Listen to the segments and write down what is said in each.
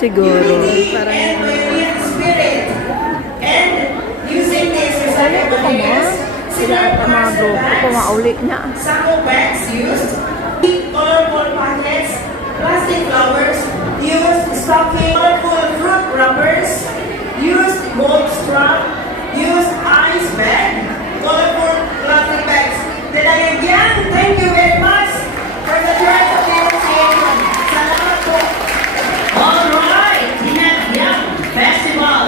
siguro. Sila ang mga grupo, pumauli na. Sample bags used, colorful packets, plastic flowers, used stocking, colorful fruit wrappers, used gold strap, used ice bag, colorful plastic bags. Again, thank you very much for the Church of Association. Salamat po. Alright, Tinag Festival.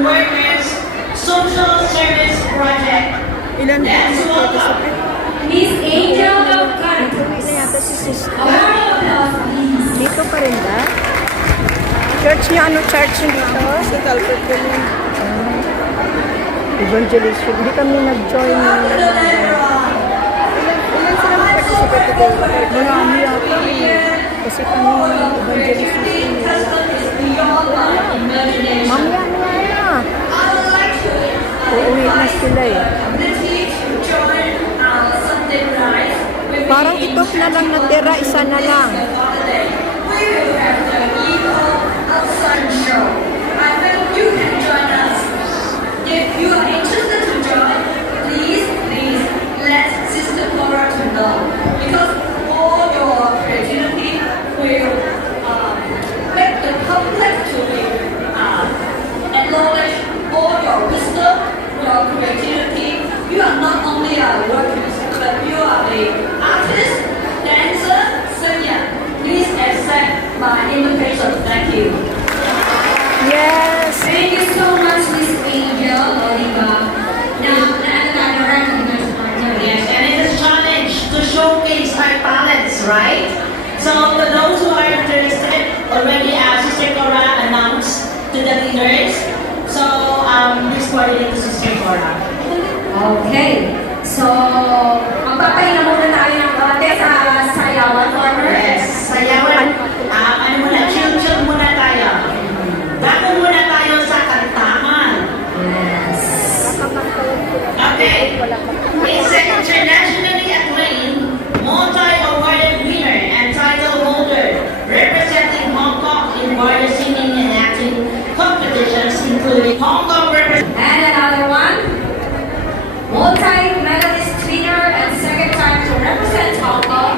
Workers Social Service Project. Ilan ba ang participate? Miss Angel of God. Ito yata si sister. Dito pa rin ba? Church niya, ano church niya dito? Sa Talbot ko yun. Evangelist. Hindi kami nag-join. Ilan sila mag-participate dito? Marami yata. Kasi kami evangelist nila. Mamaya na. Uuwi na sila eh. Parang ito na lang natira, isa na lang. If you are interested to join, please let Sister Flora to know. Because all your creativity will make the public to acknowledge all your wisdom, your creativity. You are not only a worker, but you are an artist, dancer, singer. Please accept my invitation. Thank you. Yes! Thank you so much, Miss Angel Oliva. Now, Yes, and it is a challenge to showcase our talents, right? So for those who are interested, already Sister Cora announced to the leaders. So please coordinate to Sister Cora. okay. So, magpapahinga muna tayo ng konti sa sayawan former. Yes, sayawan. Ano muna, chill muna tayo. Bago muna tayo sa kantahan. Yes. Okay. It's an internationally acclaimed, multi-awarded winner and title holder, representing Hong Kong in various singing and acting competitions, including Hong Kong And another one, multi-medalist winner and second time to represent Hong Kong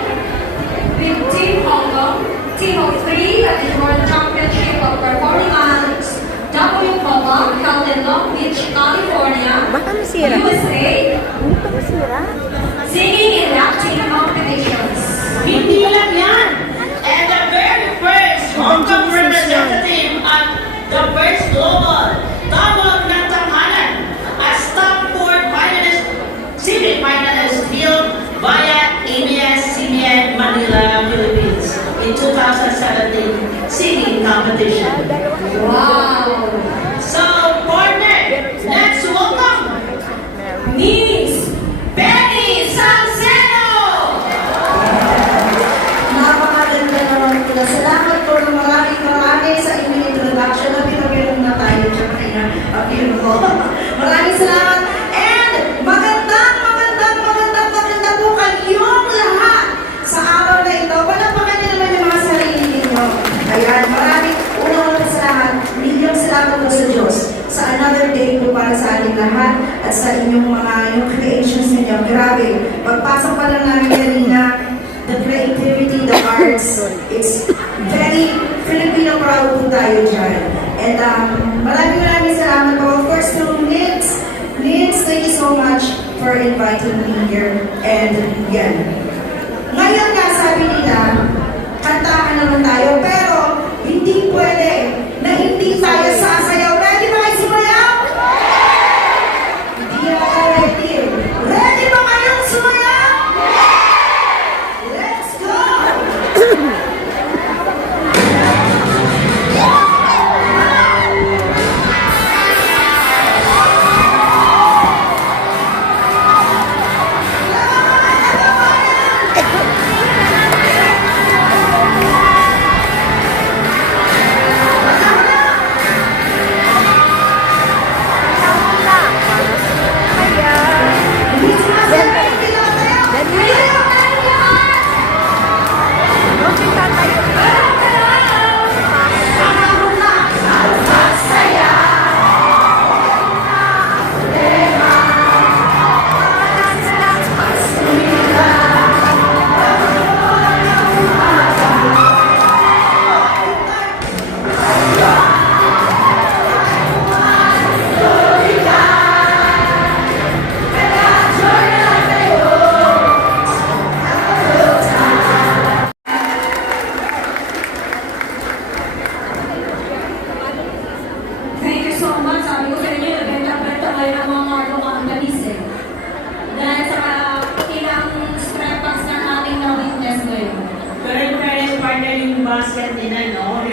with Team Hong Kong, Team of 3 at the World Championship of Performing Arts, W Hong Kong, held in Long Beach, California, Baka masira. USA, Hindi pa masira. singing and acting competitions. Hindi lang yan. And the very first Hong Kong representative at the first global tawag ng tanghalan as top 4 finalist, semi-finalist field via ABS-CBN Manila, Philippines in 2017 singing competition. Wow! So, partner, let's welcome Miss Benny Salcedo! Napakaganda naman pala. Salamat po ng maraming sa inyong introduction na pinagano'n na tayo dyan kaya appeal ko. Maraming salamat and magandang po kayong lahat sa araw na ito. Palapakan niyo naman yung mga sarili ninyo. Ayan, maraming unang salamat. Milyong salamat po sa Diyos sa another day po para sa ating lahat at sa inyong mga creations ninyo. Grabe, pagpasok pa lang namin kanina, the creativity, the arts, it's very Filipino proud po tayo dyan. And maraming salamat po. Of course, to Nils, thank you so much for inviting me here. And yan. Ngayon nga, sabi nila, kantahan naman tayo, pero hindi pwede na hindi tayo sasayaw. Ready ba kayo sumayaw? Hindi ako ready. Ready ba kayong sumayaw? Let's go! sabi ko sa inyo, nabenta-benta kayo ng mga marlong ang galis eh. Dahil sa ilang strepas ng ating na-witness ngayon. Pero yung parents partner yung basket nila, no?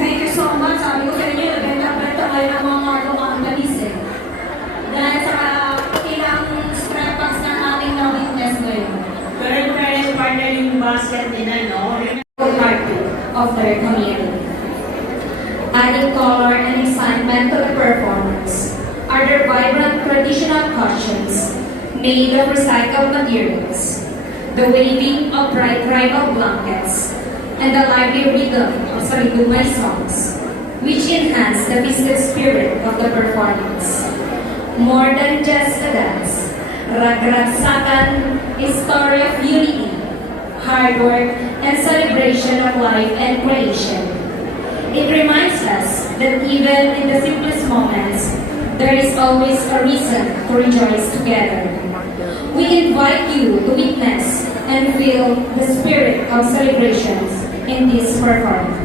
Thank you so much. Sabi ko sa inyo, nabenta-benta kayo ng mga marlong ang galis eh. Dahil sa ilang strepas ng ating na-witness ngayon. Pero yung parents partner yung basket nila, no? Part of their community. Adding color and excitement to the performance are their vibrant traditional costumes made of recycled materials, the waving of bright tribal blankets, and the lively rhythm of Sarigumay songs, which enhance the festive spirit of the performance. More than just a dance, Ragragsakan is a story of unity, hard work, and celebration of life and creation. It reminds us that even in the simplest moments, there is always a reason to rejoice together. We invite you to witness and feel the spirit of celebrations in this performance.